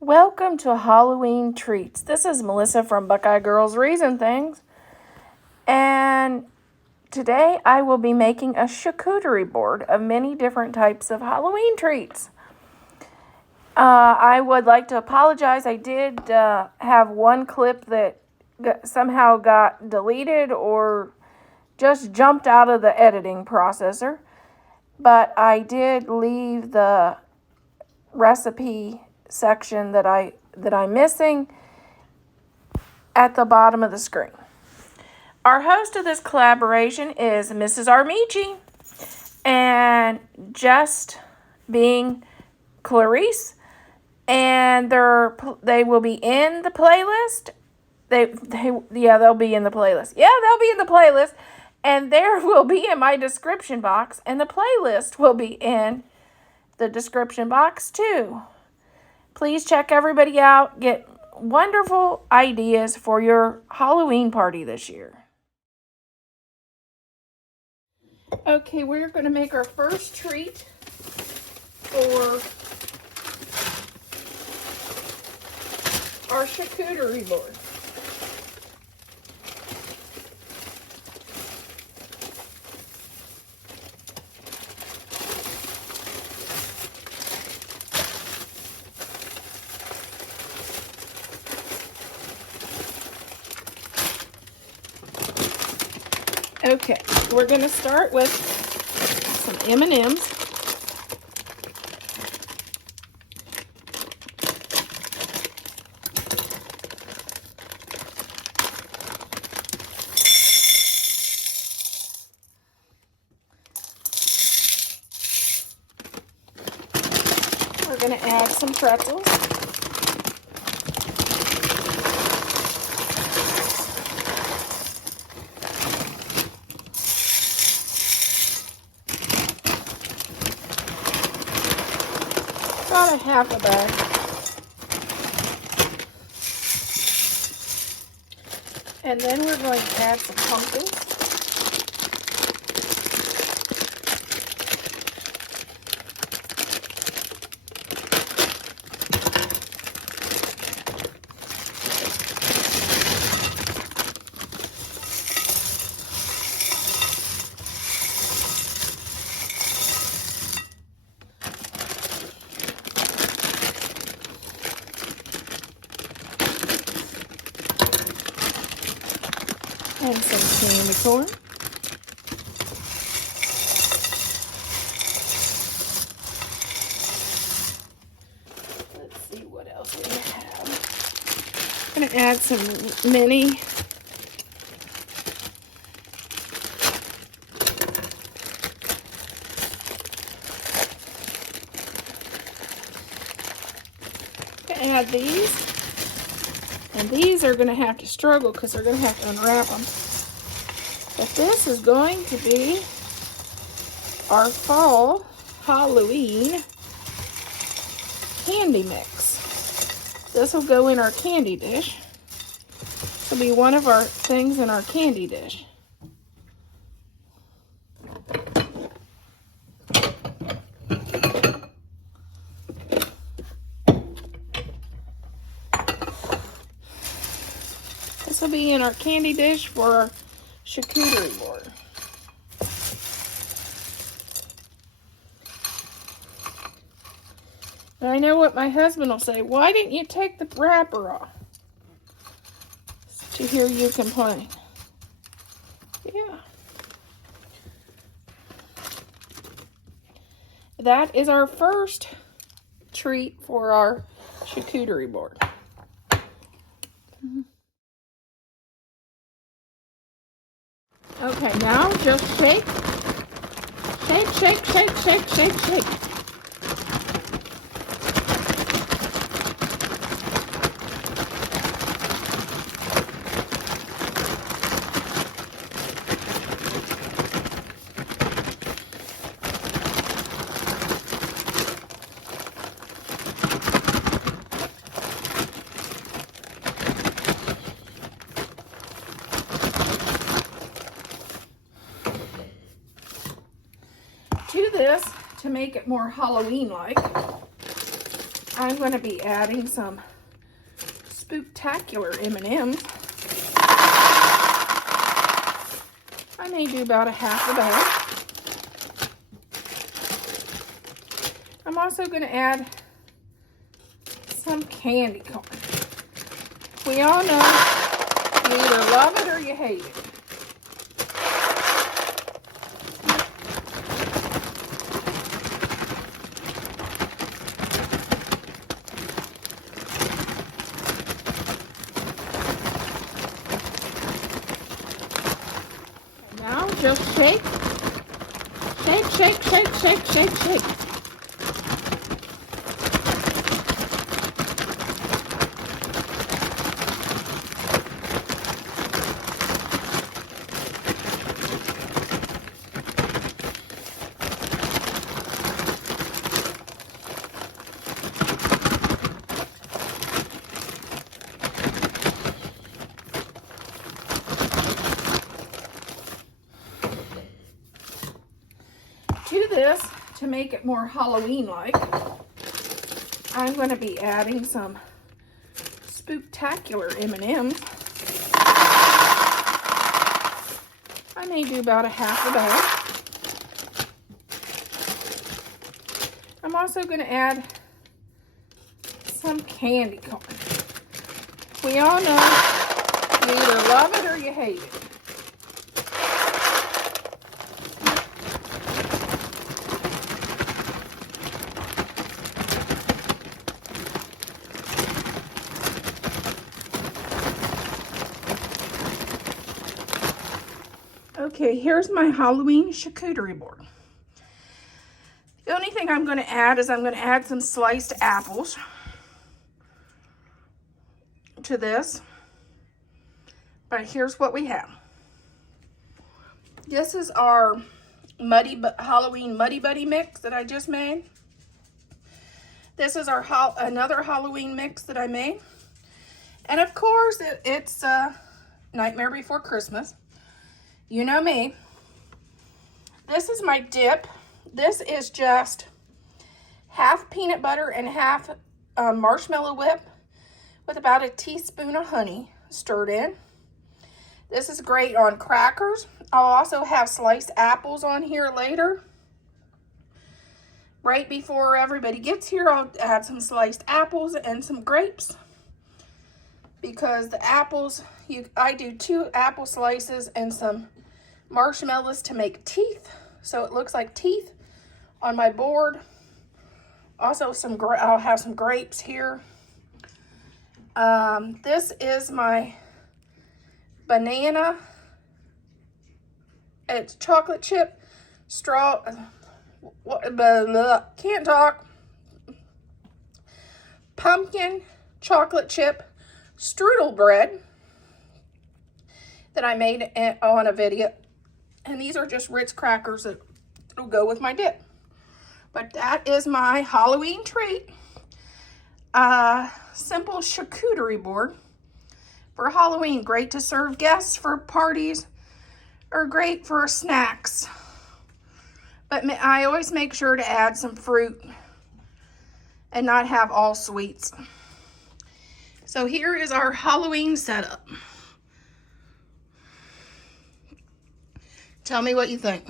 Welcome to Halloween Treats. This is Melissa from Buckeye Girls Reason Things. And today I will be making a charcuterie board of many different types of Halloween treats. I would like to apologize. I did have one clip that somehow got deleted or just jumped out of the editing processor. But I did leave the recipe section that I'm missing at the bottom of the screen. Our host of this collaboration is Mrs. Armici, and just being Clarice, and they will be in the playlist. They'll be in the playlist. Yeah, they'll be in the playlist, and there will be in my description box, and the playlist will be in the description box too. Please check everybody out. Get wonderful ideas for your Halloween party this year. Okay, we're going to make our first treat for our charcuterie board. Okay, we're going to start with some M&Ms. We're going to add some pretzels. About a half a bag. And then we're going to add some pumpkins. And some candy corn. Let's see what else we have. I'm going to add some mini add these. And these are going to have to struggle because they're going to have to unwrap them. But this is going to be our fall Halloween candy mix. This will go in our candy dish. This will be one of our things in our candy dish. This will be in our candy dish for our charcuterie board. And I know what my husband will say, why didn't you take the wrapper off? To hear you complain. Yeah. That is our first treat for our charcuterie board. Okay, now just shake. Shake, shake, shake, shake, shake, shake. To this, to make it more Halloween-like, I'm going to be adding some spooktacular M&Ms. I may do about a half of that. I'm also going to add some candy corn. We all know you either love it or you hate it. Now just shake, shake, shake, shake, shake, shake, shake. To this, to make it more Halloween-like, I'm going to be adding some spooktacular M&Ms. I may do about a half of that. I'm also going to add some candy corn. We all know you either love it or you hate it. Okay, here's my Halloween charcuterie board. The only thing I'm going to add is I'm going to add some sliced apples to this. But here's what we have. This is our Halloween Muddy Buddy mix that I just made. This is our another Halloween mix that I made. And of course, it's Nightmare Before Christmas. You know me. This is my dip. This is just half peanut butter and half marshmallow whip with about a teaspoon of honey stirred in. This is great on crackers. I'll also have sliced apples on here later. Right before everybody gets here, I'll add some sliced apples and some grapes. Because the apples, I do 2 apple slices and some marshmallows to make teeth, so it looks like teeth on my board. Also, I'll have some grapes here. This is my banana. It's chocolate chip straw. Can't talk. Pumpkin chocolate chip strudel bread that I made on a video. And these are just Ritz crackers that will go with my dip. But that is my Halloween treat. Simple charcuterie board for Halloween. Great to serve guests for parties or great for snacks. But I always make sure to add some fruit and not have all sweets. So here is our Halloween setup. Tell me what you think.